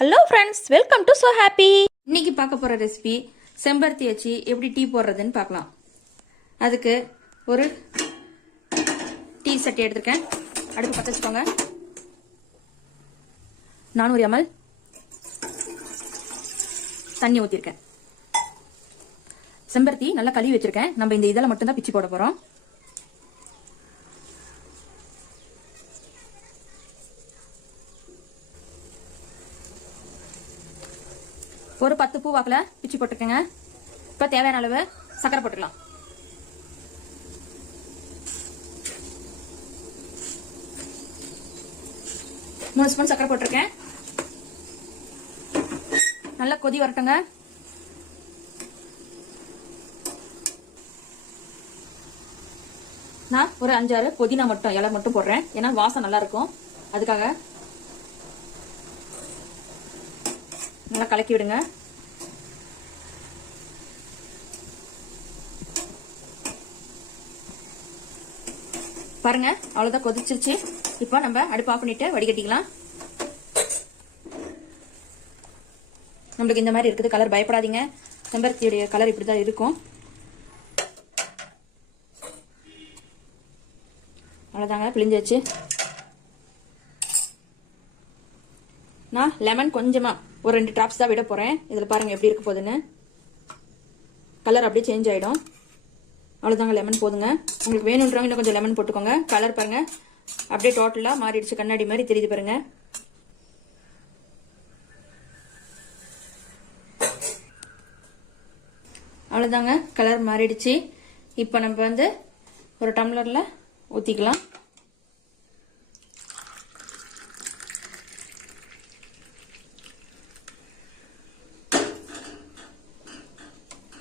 Hello friends welcome to so happy இன்னைக்கு பார்க்க போகிற ரெசிபி செம்பருத்தி வச்சு எப்படி டீ போடுறதுன்னு பார்க்கலாம். அதுக்கு ஒரு டீ சட்டி எடுத்திருக்கேன். அடுப்பு பற்ற வச்சுக்கோங்க. நானூறு எம்எல் தண்ணி ஊற்றிருக்கேன் செம்பருத்தி நல்லா கழுவி வச்சிருக்கேன். நம்ம இந்த இதில் மட்டும்தான் பிச்சு போட போகிறோம் ஒரு பத்து பூ வாக்கில் பிச்சு போட்டுக்கோங்க. இப்போ தேவையான அளவு சக்கரை போட்டுக்கலாம். மூணு ஸ்பூன் சக்கரை போட்டிருக்கேன். நல்லா கொதி வரட்டுங்க. நான் ஒரு அஞ்சாறு புதினா மட்டும் இலை மட்டும் போடுறேன். ஏன்னா வாசம் நல்லா இருக்கும். அதுக்காக நல்லா கலக்கி விடுங்க. பாருங்க அவ்வளவுதான் கொதிச்சிருச்சு. இப்போ நம்ம அடுப்பு ஆஃப் பண்ணிட்டு வடிகட்டிக்கலாம். நம்மளுக்கு இந்த மாதிரி இருக்குது கலர் பயப்படாதீங்க. செம்பருத்தியுடைய கலர் இப்படி தான் இருக்கும். அவ்வளோதாங்க பிழிஞ்சு வச்சு நான் லெமன் கொஞ்சமா ஒரு ரெண்டு ட்ராப்ஸ் தான் விட போறேன். இதில் பாருங்க எப்படி இருக்க போகுதுன்னு. கலர் அப்படியே சேஞ்ச் ஆயிடும். அவ்வளோதாங்க லெமன் போதுங்க. உங்களுக்கு வேணுன்றவங்க இன்னும் கொஞ்சம் லெமன் போட்டுக்கோங்க. கலர் பாருங்க. அப்படியே டோட்டலாக மாறிடுச்சு. கண்ணாடி மாதிரி தெரியுது பாருங்க. அவ்வளோதாங்க கலர் மாறிடுச்சு. இப்போ நம்ம வந்து ஒரு டம்ளரில் ஊற்றிக்கலாம்